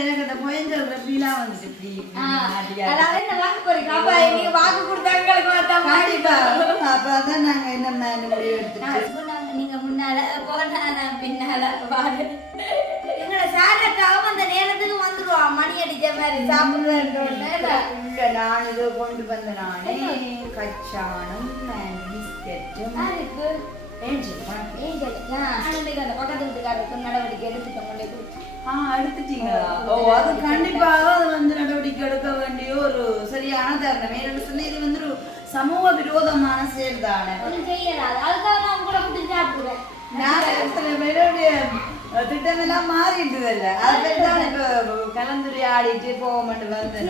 எனக்கு அந்த புயஞ்சல் ஃபீலா வந்துச்சு. இப்படி இப்படி மாட்டியா. அதாவது என்ன வாக்கு போறீங்க. அப்ப நீங்க வாக்கு கொடுத்தாங்க கண்டிப்பா. அப்ப அதான் நாங்க என்ன மேல முடிவு எடுத்துட்டு சொன்னாங்க, நீங்க முன்னால போனா நான் பின்னால வாரு எங்களோட அந்த நேரத்துக்கு வந்துருவா. மணி அடிச்ச மாதிரி சாப்பிடுறேன் இல்ல? நான் இது கொண்டு வந்த நானே கச்சானம் பிஸ்கெட்டும். ஏஞ்சல் உனக்கு. ஏஞ்சல் ஆனந்தைக்கு அந்த பக்கத்து வீட்டுக்காரருக்கு நடவடிக்கை எடுத்துட்டோம் கொண்டே அது கண்டிப்பாக அது வந்து நடவடிக்கை எடுக்க வேண்டிய ஒரு சரியான தருணம். ஏன்னு சொல்லி இது வந்து ஒரு சமூக விரோதமான செயல் தானே ஒன்றும் செய்யலாது அதுக்காக நான் கூட கொடுத்து சாப்பிடுவேன். நான் சில பேருடைய திட்டமெல்லாம் மாறிட்டுதல்ல அது பேர் தான் இப்ப கலந்துரையாடிட்டு போவோம்னு வந்து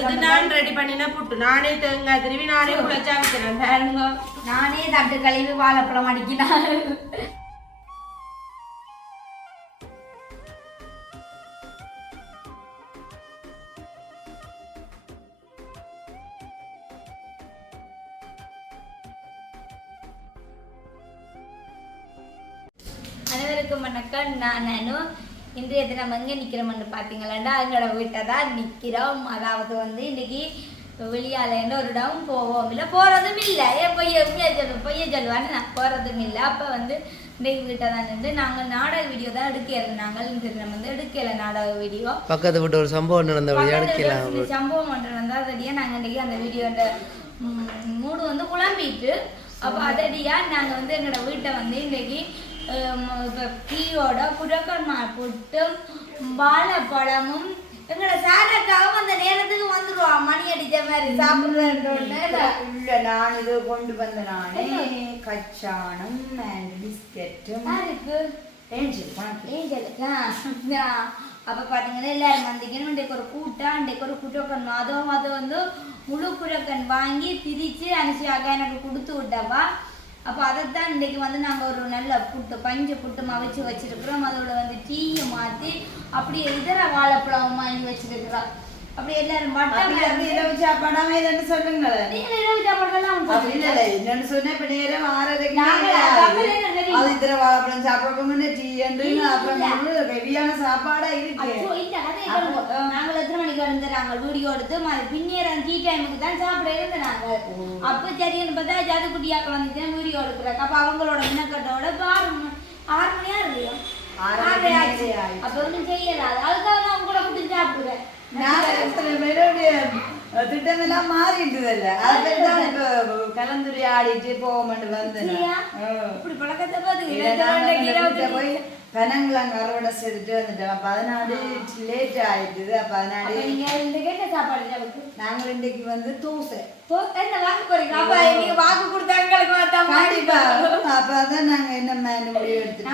இது நான் ரெடி பண்ணின புட்டு. நானே தேங்காய் திருவி நானே குழச்சா வைக்கிறேன் நானே தட்டு கழுவி வாழைப்பழம் அடிக்கினான் வணக்கம் நான் நானு இன்றைய தினம் எங்கே நிற்கிறோம்னு பார்த்தீங்களாண்டா எங்களோட வீட்டை தான் நிற்கிறோம் அதாவது வந்து இன்னைக்கு வெளியாலேருந்து ஒரு இடம் போவோம். இல்லை போகிறதும் இல்லை. ஏன் பொய்ய உண்மையை சொல்லு பொய்ய சொல்லுவான்னு நான் போகிறதும் இல்லை. அப்போ வந்து இன்னைக்கு வீட்டை தான் நின்று நாங்கள் நாடக வீடியோ தான் எடுக்கல நாங்கள் இந்த தினம் வந்து எடுக்கல நாடக வீடியோ. பக்கத்து வீட்டு ஒரு சம்பவம் அடிக்கலாம் இந்த சம்பவம் ஒன்று வந்தால் அதடியா நாங்கள் இன்றைக்கி அந்த வீடியோட மூடு வந்து குழம்பிட்டு அப்போ அதடியா நாங்கள் வந்து எங்களோட வீட்டை வந்து இன்றைக்கி இப்போ டீயோட புடக்கன்மா புட்டும் வாழைப்பழமும் எங்களோட சாரக்காவும் அந்த நேரத்துக்கு வந்துருவா மணி அடிச்ச மாதிரி சாப்பிடுறேன் இல்ல நான் இது கொண்டு வந்த நானே கச்சானம் பிஸ்கெட்டும் யாருக்கு ஏஞ்சல். ஏஞ்சலுக்கா அப்போ பார்த்தீங்கன்னா எல்லாரும் வந்தீங்கன்னு இன்றைக்கு ஒரு கூட்டம் இன்றைக்கு ஒரு குட்டக்கன் அதுவும் அதை வந்து முழு குழக்கன் வாங்கி பிரித்து அனுஷியாக்கா எனக்கு கொடுத்து விட்டவா அப்போ அதைத்தான் இன்றைக்கு வந்து நாங்கள் ஒரு நல்ல புட்டு பஞ்சு புட்டு மவிச்சு வச்சிருக்கிறோம். அதோட வந்து டீயை மாற்றி அப்படியே இதர வாழைப்பழம் வாங்கி வச்சிருக்கிறோம் அப்படி எல்லாரும் அது பட்டம் இரவு சாப்பாடாம இதுன்னு சொல்லுங்களேன் நீங்கள் இரவு இல்ல இல்ல என்னன்னு சொன்னா இப்ப நேரம் ஆறரைக்கு நாங்க மேல கப்பலே ஆகுது. நாங்க அது இத்தனை வாழைப்பழம் சாப்பிடறப்ப டீ அப்புறம் ஹெவியான சாப்பாடா இருக்கு. நாங்கள் எத்தனை மணிக்கு இருந்தாங்க வீடியோ எடுத்து பின்னேரம் டீ டைமுக்கு தான் சாப்பிட இருந்தாங்க அப்ப சரின்னு பார்த்தா ஜாதுக்குட்டியாக்க வந்துட்டு வீடியோ எடுக்கிறாங்க அப்ப அவங்களோட மின்னக்கட்டோட ஆறு ஆறு மணியா ஆயிடுச்சு. அப்ப ஒன்றும் செய்யலாது அதுக்காக நான் உங்களோட கூட்டிட்டு சாப்பிடுவேன். திட்டமெல்லாம் மாறிட்டுதல்ல. அது பேர் தான் இப்ப கலந்துரையாடிட்டு போவோம்னு வந்து இல்லையா? இப்படி பழக்கத்தை பார்த்து போய் பனங்கிழங்கு அறுவடை செய்துட்டு வந்துட்டோம். அப்ப அதனால லேட் ஆயிட்டுது. அப்ப அதனால நீங்க இந்த கேட்ட சாப்பாடு சாப்பிட்டு நாங்கள் இன்னைக்கு வந்து தோசை. என்ன வாக்கு போறீங்க அப்ப நீங்க வாக்கு கொடுத்தாங்க பார்த்தா கண்டிப்பா. அப்ப அதான் நாங்க என்ன மேல முடிவு எடுத்துட்டு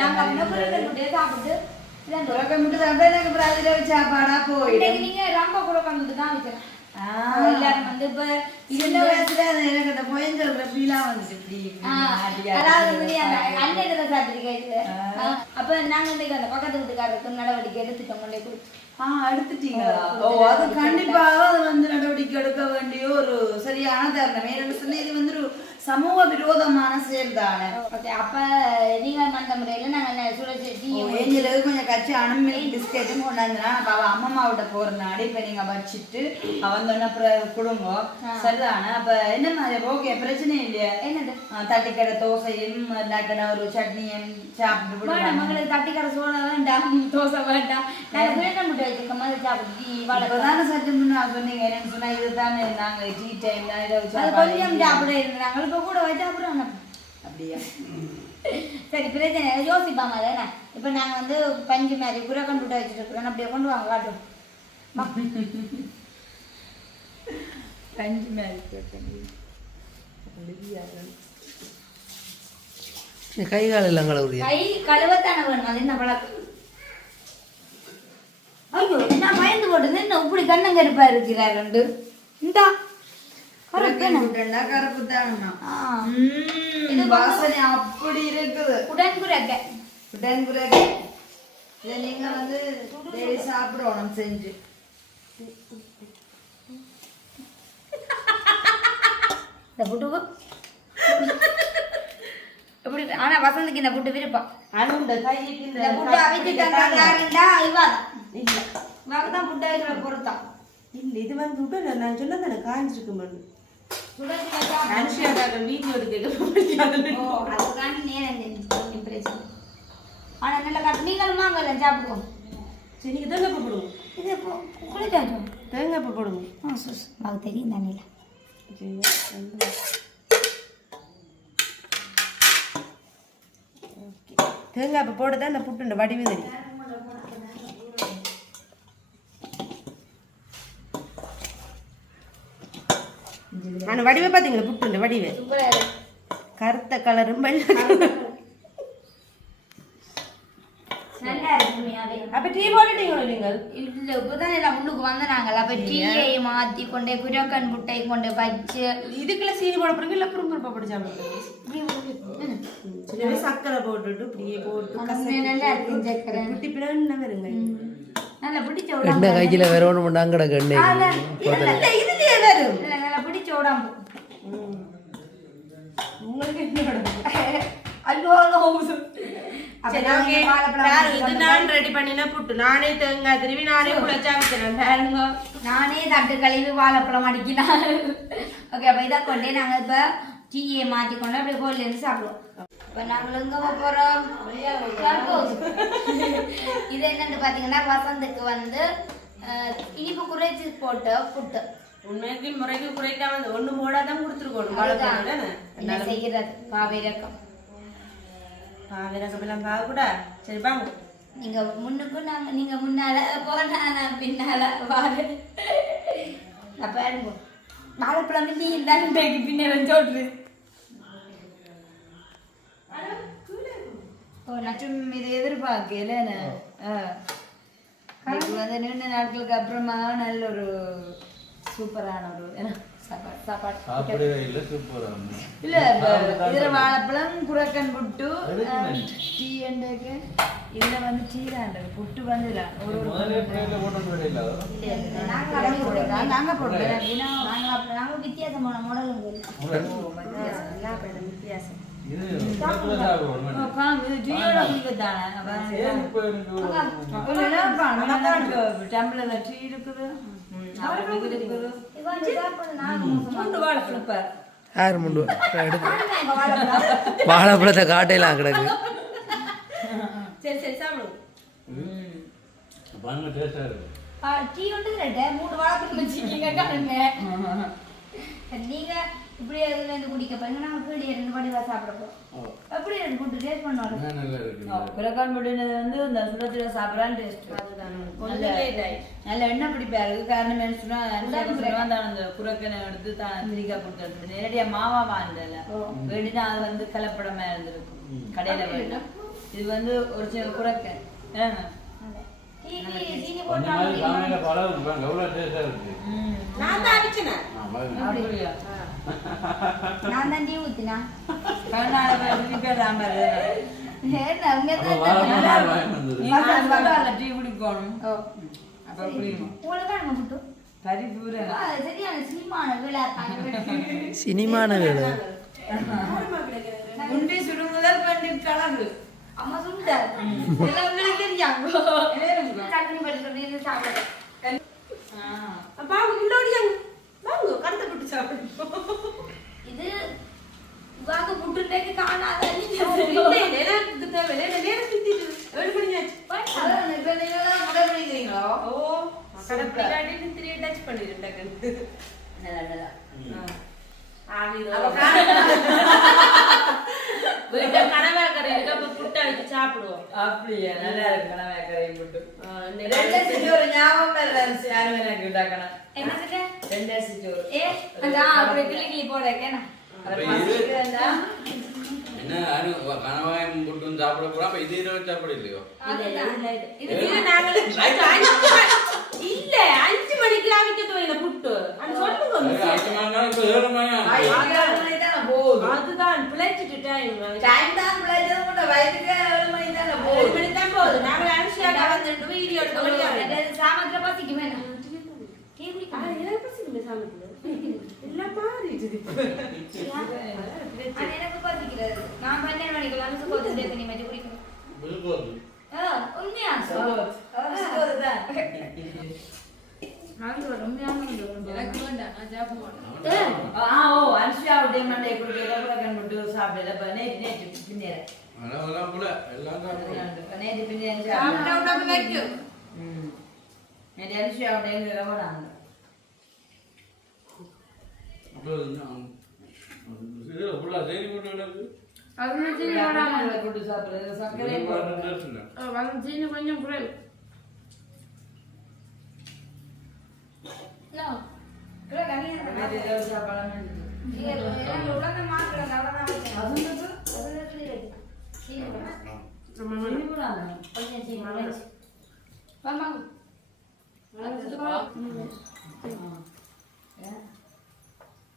நாங்க சாப்பிட்டு துறக்க மட்டும் சாப்பிட்டா எனக்கு அதுல சாப்பாடா போயிடும். இன்னைக்கு நீங்க ரொம்ப கண்டுட்டு தான் வைக்கிறேன் ஆ. எல்லாரும் வந்து இப்ப சின்ன வயசுல எனக்கு அந்த புயஞ்சல் ஃபீலா வந்துச்சு. இப்படி இப்படி ஆ, மாட்டியா அதாவது. வந்து அண்ணன் அப்ப நாங்க இன்னைக்கு அந்த பக்கத்து வீட்டுக்காரருக்கு நடவடிக்கை எடுத்துட்டோம் கொண்டே ஆ ஓ அது கண்டிப்பாக அது வந்து நடவடிக்கை எடுக்க வேண்டிய ஒரு சரியான தருணம். ஏன்னு சொன்னா இது வந்து சமூக விரோதமான செயல் தானே. ஓகே அப்ப நீங்க அந்த முறையில நாங்க சுழற்சி கச்சி அனுமில்க் பிஸ்கெட்டும் கொண்டாந்துனா அப்ப அவ அம்மம்மா விட்ட போறதுனாடி இப்ப நீங்க வச்சுட்டு அவன் சொன்ன அப்புறம் கொடுங்க சரிதானே? அப்ப என்ன மாதிரி? ஓகே பிரச்சனை இல்லையா? என்னது? தட்டிக்கடை தோசையும் இல்லாட்டினா ஒரு சட்னியும் சாப்பிட்டு வேண்டாம் மங்களுக்கு தட்டி கடை சோள வேண்டாம் தோசை வேண்டாம். நாங்க வேண்டாம். முட்டை வச்சிருக்கோம் மாதிரி சாப்பிட்டு டீ வாழை இப்பதானே சற்று முன்னா சொன்னீங்க. என்னன்னு சொன்னா இதுதானே நாங்க டீ டைம் தான் இதை கொஞ்சம் சாப்பிட இருந்தாங்க. இப்ப கூட வச்சு அப்புறம் அப்படியா? சரி பிரச்சனை. யோசிப்பாங்க தானே இப்போ நாங்கள் வந்து பஞ்சு மாதிரி குறை கண்டுட்டு வச்சுருக்கிறோம் அப்படியே கொண்டு வாங்க காட்டும். கஞ்சி மாதிரி கை கால் எல்லாம் கழுவுறியா? கை கழுவத்தானே வேணும். அது என்ன பழக்கம்? ஐயோ நான் பயந்து போட்டு என்ன இப்படி கண்ணங்கருப்பா இருக்கிறார் ரெண்டு. இந்தா கருப்புன்னா கருப்பு தானுமா ஆ. இது வாசனை அப்படி இருக்குது. உடன்குரக்க உடன் பிறகு இதை நீங்க வந்து டெய்லி சாப்பிடணும் செஞ்சு. இந்த எப்படி ஆனா வசந்திக்கு இந்த புட்டு விருப்பம். அனுண்ட கைக்கு இந்த புட்டு அவிச்சு தந்தாருண்டா இவா இல்ல தான் புட்டா இருக்கிற பொறுத்தான் இல்ல இது வந்து உடனே நான் சொன்னதானே காஞ்சிருக்குமென்னு சுட சுட சாப்பிடு. அனுஷியாக்காக வீடியோ எடுக்க ஓ அதுக்காண்டி நேரம் தெரிஞ்சு பிரச்சனை ஆனா நல்லா கட் நீங்களும் வாங்கல சாப்பிடுவோம் சரி நீங்க தேங்காய் பூ போடுங்க. இது குளிச்சாச்சோ தேங்காய் பூ போடுங்க. ஆ சுஸ் வாங்க தெரியும். Okay. தேங்காய் போட்டு தான் இந்த புட்டுண்ட வடிவு தெரியும் நான் வடிவை பார்த்தீங்களா புட்டுண்ட வடிவு. சூப்பரா இருக்கு கருத்த கலரும் அப்ப டீ போட்டுட்டீங்களோ நீங்கள்? இல்ல இப்பதான் எல்லாம் முன்னுக்கு அப்ப டீயை மாத்தி கொண்டு குரக்கன் புட்டை கொண்டு வச்சு இதுக்குள்ள சீனி போட போறீங்க இல்ல குறும்புறுப்பா போட்டு சாப்பிடுங்க சின்னவே சக்கரை போட்டுட்டு இப்படியே போட்டு உண்மையா நல்லா இருக்கு சக்கரை குட்டி பிறகு வருங்க நல்லா பிடிச்ச கையில் வேற ஒன்று பண்ண அங்கடக்கு எண்ணெய் இதுலயே வரும் இல்ல, நல்லா பிடிச்ச உடம்பு உங்களுக்கு என்ன உடம்பு? ஐயோ நான் ரெடி பண்ணின புட்டு நானே தேங்காய் திருவி நானே குழச்சா வைக்கிறேன் பாருங்க நானே தட்டு கழுவி வாழைப்பழம் அடிக்கினான் ஓகே அப்போ இதை கொண்டே நாங்கள் இப்போ டீயை மாற்றி கொண்டு அப்படியே கோயிலேருந்து சாப்பிடுவோம் இப்போ நாங்கள் எங்கே போகிறோம் இது என்னன்னு பார்த்தீங்கன்னா வசந்துக்கு வந்து இனிப்பு குறைச்சி போட்ட புட்டு உண்மைக்கு முறைக்கு குறைக்காம இந்த ஒண்ணு போடாதான் கொடுத்துருக்கணும். என்ன செய்கிறது? பாவிரக்கம் பாவிரக்கப்பெல்லாம் பாக கூட? சரி வாங்க நீங்கள் முன்னுக்கும் நாங்கள் நீங்கள் முன்னால போனா நான் பின்னால வாரு. அப்போ பாருங்க வாழைப்பழம் நீ இருந்தாலும் பின்ன வச்சோட்ரு ஓ மற்றும் இது எதிர்பார்க்கல வந்து நீண்ட நாட்களுக்கு அப்புறமா நல்ல ஒரு சூப்பரான ஒரு என்ன, சாப்பாடு சாப்பாடு. சாப்பிடவே இல்லை இதுல வாழைப்பழம் குரக்கன் புட்டு டீ அண்டக்கு இதுல வந்து சீராண்டது புட்டு வந்து இல்ல ஒரு ஒரு முதலே பிளேட்ல போட்டு போடுறோம் நாங்க போடுறோம் நாங்கள் வித்தியாசமான மாடலுங்க வித்தியாசம். டம்ளர்ல டீ இருக்குது. யார் முண்டு வாழைப்பழத்தை காட்டையெல்லாம் கிடக்கு. சரி சரி சாப்பிடுங்க பாருங்க டேஸ்டா இருக்கு. ஆ, டீ வந்து ரெண்டு மூணு வாழைப்பழம் வச்சுக்கீங்க காணுங்க நீங்க இப்படி அதுல இருந்து குடிக்க பாருங்க நாங்கள் கீழே இருந்து வடிவா சாப்பிட போறோம் எப்படி இருக்கு கூட்டு டேஸ்ட் பண்ணுவாங்க. நல்லா இருக்கு ஓ, குரக்கான் புட்டுனது வந்து இந்த சுடத்துல சாப்பிடறான்னு taste. கொஞ்சம் late ஆயிடுச்சு. நல்ல எண்ணெய் பிடிப்பா இருக்கு காரணம் என்ன சொன்னா தான் அந்த குரக்கனை எடுத்து தான் திரிக்காய் கொடுத்து நேரடியா மாவா வாங்கல. வேண்டினா அது வந்து கலப்படமா இருந்திருக்கும். கடையில வேண்டாம் இது வந்து ஒரு சின்ன குரக்கன் கொஞ்ச மாதிரி சாமையில பழகும் பாருங்க எவ்வளவு டேஸ்டா இருக்கு. நான் தான். அப்படியா? நான் டீ ஊத்தினா. டீ சினிமான வேலை உண்டி சுடுமுதல் பண்ணி கலந்து அம்மா சொல்லிட்டாரு எல்லாம் உங்களுக்கு தெரியாங்க சட்னி பண்ணி சொல்லி சாப்பிடுறேன் பாவு இன்னொடியாங்க வாங்க கருத்தை புட்டு சாப்பிடுவோம் இது வாங்க புட்டுண்டேக்கு காணாத இல்லை, வீட்டை கனவாக்கரை இருக்கு, அப்ப புட்டை வச்சு சாப்பிடுவோம். அப்படியா? நல்லா இருக்கு கனவாக்கரை புட்டு. ரெண்டு ஒரு ஞாபகம் அரிசி யாரும் எனக்கு விட்டாக்கணும் என்ன சொல்ற? ரெண்டு அரிசி சோறு ஏ அந்த அப்படி கிளி கிளி போட கேனா சாப்பிட இது இரவு சாப்பிட இல்லையோ? இல்ல அஞ்சு மணிக்கு புட்டு. அஞ்சு மணி ஏழு மணி ஏழு போகுது. அதுதான் பிழைச்சிட்டு டைம் Time தான் பிள்ளைச்சது கூட வயதுக்கு ஏழு மணிக்கு தானே ஏழு போகுது. மணி தான் போகுது நாங்கள் அனுஷியாக வந்துட்டு வீடியோ எடுக்க முடியாது சாமத்துல பசிக்குமே டீ குடிக்க எனக்கு பசிக்குது சாமத்துல? எல்லாம் மாறிடுது இப்ப. அது எனக்கு பசிக்கிறது. நான் பன்னெண்டு மணிக்கு லஞ்சு போட்டு நீ மதி குடிக்கணும். பில்கோல். ஆ, உண்மையா? கொஞ்சம் குறைவு No. குறை கம்மியா இருந்தா நேற்று இரவு சாப்பாடு இருந்தது. நீங்க எனக்கு உலக மாத்திரம் அவ்வளவுதான் வைக்கணும். அதுல இருக்கு. சீனி போடா. சீனி போடாத. கொஞ்சம் சீனி போடாச்சு. வாமா.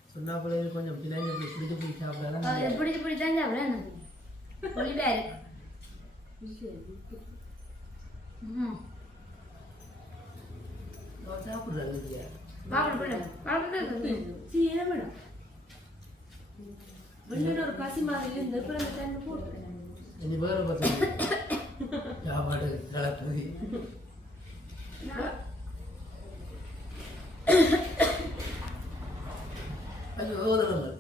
சொன்னா போல கொஞ்சம் பிள்ளைங்க பிடிச்சு பிடிச்சி சாப்பிடாதான் அது பிடிச்சு பிடிச்சான் சாப்பிட புளிப்பாரு ம் சாப்பிடுறாங்க இல்லையா பாக்கணும் பிள்ளை பாக்கணும் என்ன மேடம் வெளியில ஒரு பசி மாதிரி இனி வேற பசங்க சாப்பாடு அது ஓதனங்கள்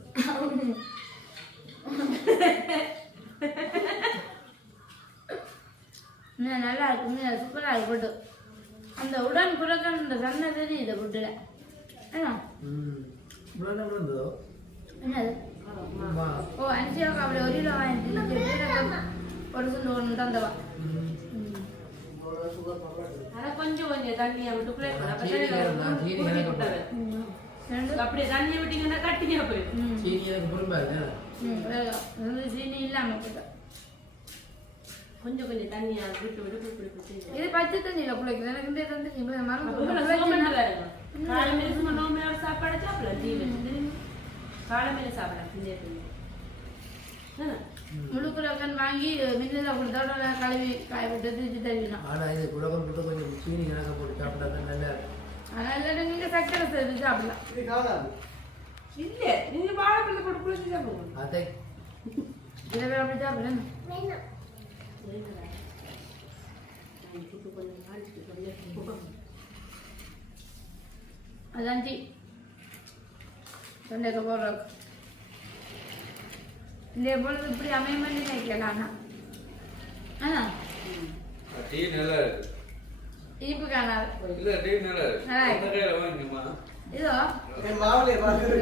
நல்லா இருக்கு இன்னும் சூப்பராக இருக்கு அந்த உடன் புறக்கன் இந்த சன்ன தெரியுது ஃபுட்டில் இவ்வளோ நேரம் இருந்ததோ என்னது வா ஓ அஞ்சு ரூபா அப்படி ஒரு கிலோ வாங்கிட்டு ஒரு சுண்டு ஒன்று தந்தவா ஆனா கொஞ்சம் கொஞ்சம் தண்ணியை விட்டு. ரெண்டு. அப்படியே தண்ணியை விட்டீங்கன்னா கட்டியா போயிடும். சீனி எனக்கு பொறுப்பாரு ம் வேகம். இது சீனி இல்லாமல் போயிட்டோம் கொஞ்சம் கொஞ்சம் தண்ணியா விட்டு விட்டு விட்டு இது பச்சை தண்ணியில் குளிக்குது. எனக்கு இந்த தண்ணி சாப்பாடு சாப்பிடலாம்? காலையில சாப்பிடலாம் திண்டே திண்டே. என்ன? முழு குலக்கன் வாங்கி மின்னில் கொடுத்தோட கழுவி காய விட்டு திருச்சி தருவினோம் ஆனா இது குலகம் போட்டு கொஞ்சம் சீனி கணக்க போட்டு சாப்பிட்டா நல்லா இருக்கும். ஆனால் இல்லை நீங்கள் சக்கரை சேர்த்து சாப்பிடலாம். இல்ல நீங்க வாழைப்பழத்தை போட்டு குளிச்சு சாப்பிடுங்க. அதை இதை வேற அப்படி சாப்பிடலாம். அதான் தொண்டைக்கு போடுறோம் இந்த பொழுது இப்படி அமையமன்னு நினைக்கலாம் ஆனா டீ நல்லா இருக்கு. இனிப்பு காணாது இல்ல டீ நல்லா இருக்கு. நல்லா இருக்கு. அந்த கையில வாங்கிக்கமா இதோ.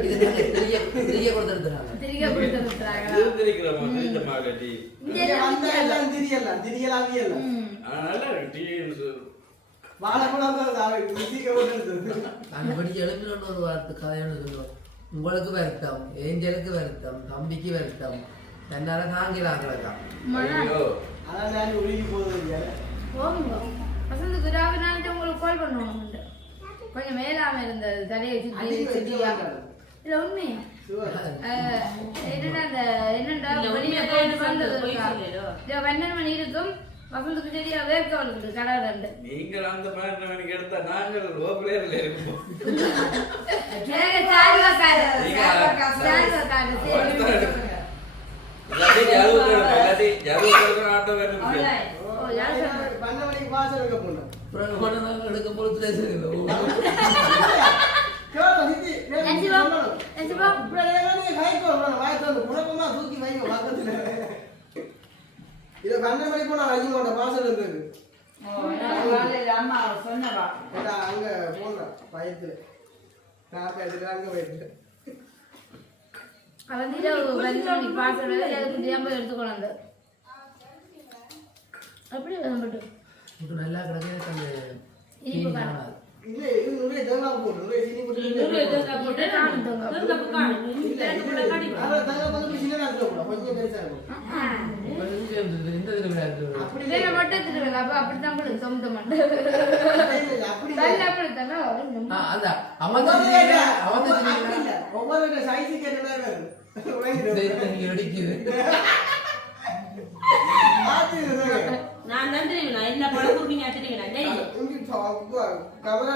இது தெரிய தெரிய கொடுத்துருக்குறாங்க திரிக கொடுத்து விட்டுறாங்க இருந்திருக்கிறோமா தெரிஞ்ச மாதிரி டீ? இங்க எல்லாம் ம். ஆனா நல்லா இருக்கு. டீ அந்த படி எழுப்பினு ஒரு வார்த்தை கதைன்னு சொல்லுவோம் உங்களுக்கு வருத்தம் ஏஞ்சலுக்கு வருத்தம் தம்பிக்கு வருத்தம் தன்னால தாங்கிலாம் கிடக்காம் மழை. ஐயோ. போகுங்க வசந்த குராவி நாளைக்கு உங்களுக்கு கால் பண்ணுவோம் கொஞ்சம் மேலாம இருந்தது தலையை சுத்தி இல்ல உண்மையா அஹ், என்னடா அந்த என்னடா போயிட்டு வந்தது பன்னெண்டு மணி இருக்கும். வசந்துக்கு சரியா வேர்க்க வளர்க்குது கடை ரெண்டு நீங்கள் அந்த பன்னெண்டு மணிக்கு எடுத்தா நாங்கள் லோக்கலேரில் இருப்போம். இதை கண்ண மணி போனா வைக்க மாட்டேன் பாசல் இருக்கு. அம்மா சொன்னவா. அங்க போன பயத்துல. நான் அங்க போயிட்டு அவன் இரவு பாசல் அதுக்கு தெரியாம எடுத்துக்கொண்டு அப்படி வந்துட்டு நல்லா கிடக்கு. இல்ல நிறைய தேங்காய் போட்டு நிறைய சீனி போட்டு. இல்ல கூட கொஞ்சம் பெருசா இருக்கும் இந்த இருக்கு. அப்படி மட்டும் அப்ப சொந்த அப்படி. தள்ளி அதான் அவன் தான் அவன் தான். ஒவ்வொரு நான் தான் நான் என்ன பழம் குடிங்க கவரா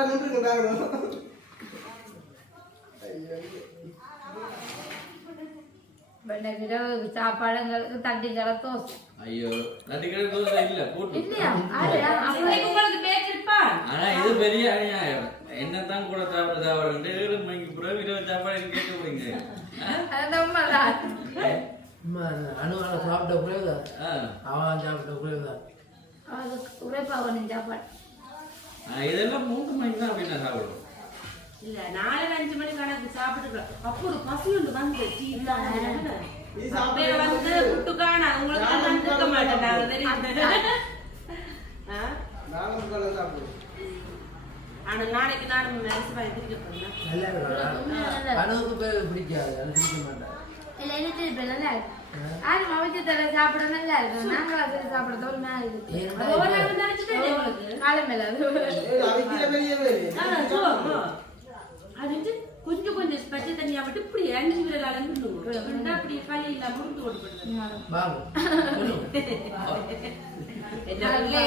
சாப்பாடுங்களுக்கு தட்டி தோசை ஐயோ நட்டுக்கிற தோசை இல்ல போட்டு இல்லையா உங்களுக்கு ஆனா இது பெரிய அநியாயம் என்னத்தான் கூட சாப்பிட சாப்பிட ரெண்டு மணிக்கு பிறகு இருபது சாப்பாடு கேட்டு போறீங்க அணுவால சாப்பிட்ட ஆ. அவன் சாப்பிட்ட பிறகு. அது உரைப்பா ஒன்று சாப்பாடு. ஆ, இதெல்லாம் மூன்று மணிக்கு தான் அப்படின்னா சாப்பிடுவோம். இல்ல நாலு அஞ்சு மணி கணக்கு சாப்பிட்டுக்கலாம். அப்போ ஒரு பசி ஒன்று வந்து தான். வந்து புட்டுக்கான உங்களுக்கு தான் வந்திருக்க மாட்டேன் நாங்க தெரியும் சாப்பிடுவோம் ஆனா நாளைக்கு நான் நினைச்சு பயந்துட்டு போறேன். நல்லா இருக்கும் அணுவுக்கு பேர் பிடிக்காது அது பிடிக்க மாட்டான் இல்லை எனக்கு இப்ப நல்லா இருக்கு. ஆறு அவிச்சு தர சாப்பிட நல்லா சாப்பிட தோல் மேலே இருக்கு. ஒரு நினைச்சுட்டே உங்களுக்கு மேல அது. வந்து கொஞ்சம் கொஞ்சம் பச்சை தண்ணியா விட்டு இப்படி அஞ்சு விரல் அப்படி இல்லாம முறுக்கு போட்டு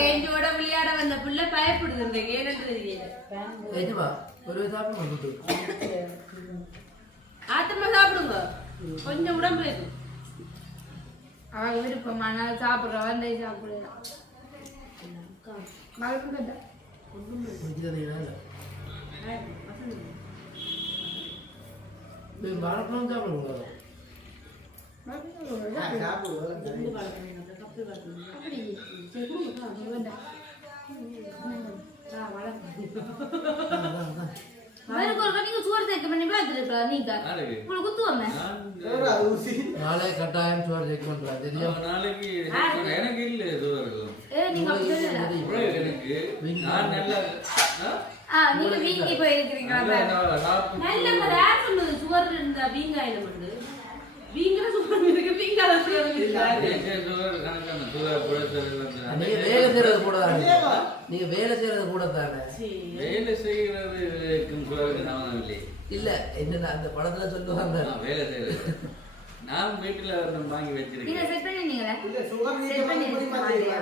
என்னோட விளையாட வந்த புள்ள பயப்படுது இந்த ஏன்னு தெரியல ஏஜமா ஒரு சாப்பிட கூட்டு ஆத்தமா சாப்பிடுங்க கொஞ்சம் உடம்பு இருக்கு அவங்க விருப்பமான சாப்பிட்ற வந்து சாப்பிடலாம் மகளுக்கு கேட்டா முடிக்கிறதுனால வளர்க்கணும் சாப்பிடக்கூடாது நாளைக்கு கட்டாயம் சோறு செக் பண்றேன் தெரியும் நாளைக்கு எனக்கு இல்ல ஏ நீங்க எனக்கு நான் நல்லா வீங்கி போயிருக்கிறீங்களா நல்லா சுகர் இருந்தா வீங்காயில மட்டும் நீங்க வேலை செய்யறது கூட தானே நீங்க வேலை செய்யறது கூட தானே வேலை சம்மந்தம் இல்லை இல்ல என்ன அந்த படத்துல சொல்லுவாங்க. நான் வேலை செய்யறது. நான் வீட்டுல வாங்கி நீங்க வச்சிருக்கேன் செட் பண்ணிட்டீங்களா இல்ல சுகர் செட் நீங்க பண்ணி பண்ணி பாத்தீங்களா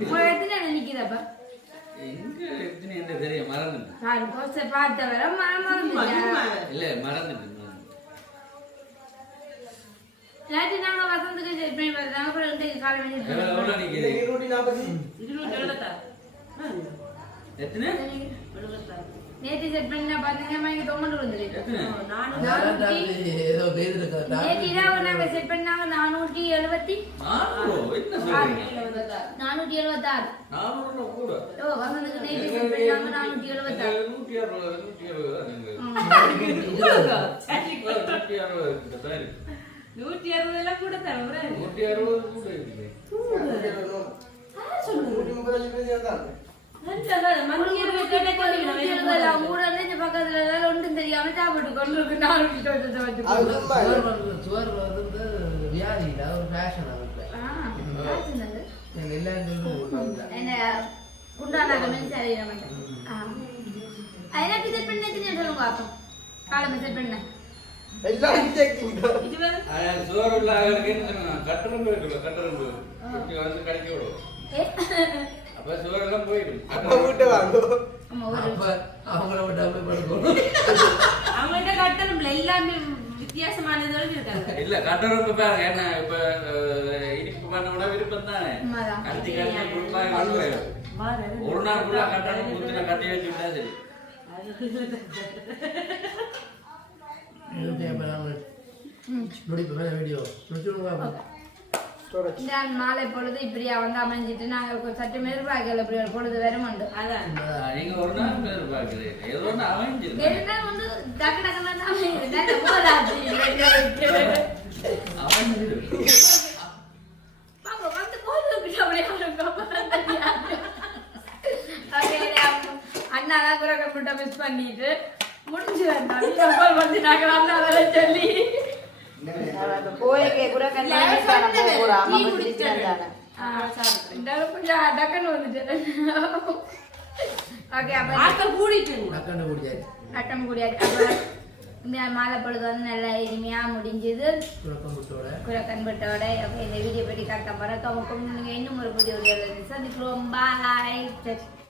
உங்க எத்தனை நிக்கிறப்ப எங்க எத்தனை என்ன தெரியும் மறந்துட்டு பாரு போஸ்டர் பார்த்த வர மரம் மறந்துட்டா இல்ல மறந்துட்டு மறந்துட்டு. நேற்று நாங்க வசந்துக்கு செட் பண்ணி பார்த்தாங்க அப்புறம் இன்றைக்கு காலை நிக்குது இருநூற்றி நாற்பது இருநூற்றி எழுபத்தா எத்தனை நேற்று செட் பண்ணி நான் பார்த்தீங்கன்னா இங்க நேற்று இரவு நாங்க செட் பண்ணாங்க நானூற்றி எழுபத்தி நானூற்றி எழுபத்தாறு ஓ வசந்துக்கு நேற்று செட் பண்ணாங்க நானூற்றி எழுபத்தாறு நூற்றி அறுபது நூற்றி அறுபது தான் எங்களுக்கு. நூற்றி அறுபது இருக்கு, தான் இருக்கு. நூற்றி அறுபது எல்லாம் கூட தரேன் நூற்றி அறுபது கூட எல்லாம் ஒன்றும் தெரியாம சாப்பிட்டு கொண்டு உண்மை. சுவர் வந்து சுவர் வந்து வியாதி இல்ல ஒரு ஃபேஷன் அவருக்கு எல்லாரும் என்ன குண்டானாக மின்சார எனக்கு செட் பண்ண எத்தனை சொல்லுங்க பார்ப்போம் காலமே செட் பண்ணேன் எல்லாம் இன்ஜெக்டிங் தான். இதுவரை ஆனா, சுவர் உள்ள ஆளுக்கு என்ன சொன்னா, கட்டரம்பு இருக்குல்ல, கட்டரம்பு. குட்டி வந்து கடிக்க விடும். அப்ப சுவர் எல்லாம் போயிடும். அப்ப வீட்டை அப்ப அவங்கள விட்டு அப்படி படுக்கணும். அவங்கள்ட்ட கட்டணம்ல எல்லாமே வித்தியாசமானதோடு இருக்காங்க. இல்ல கட்டரம்பு பாருங்க என்ன இப்ப இனிப்பு பண்ண விருப்பம் தானே. கட்டி கொடுப்பாங்க. ஒரு நாள் ஃபுல்லா கட்டணம் கட்டி வச்சு விட்டா சரி முடிப்பு வீடியோ முடிச்சுடுங்க தொடர்ச்சி இந்த மாலை பொழுது இப்படியா வந்து அமைஞ்சிட்டு நாங்க சற்று மெருபாக்கல இப்படி ஒரு பொழுது வரும் உண்டு. அதான். நீங்க ஒரு நாள் பேர் பாக்குறீங்க ஏதோ ஒண்ணு அமைஞ்சிருக்கு. வேணும்னா வந்து டக்கு டக்குன்னு தான் அமையுது. டக்கு போதாச்சு. அமைஞ்சிருக்கு. வாங்க, வந்து போதும் இப்படி அப்படியே வருங்க. Okay, அண்ணா தான் கூட கம்ப்யூட்டர் மிஸ் பண்ணிட்டு முடிஞ்சு கூட டக்குன்னு வந்துட்டு ஓகே அப்ப கூடிட்டு டக்குன்னு கூடியாச்சு அப்ப இந்த மாலை பொழுது வந்து நல்லா இனிமையா முடிஞ்சது குரக்கன் பட்டோட அப்ப இந்த வீடியோ பற்றி கரெக்டாக பறக்க இன்னும் ஒரு வீடியோ சந்திக்கிறோம் பாய்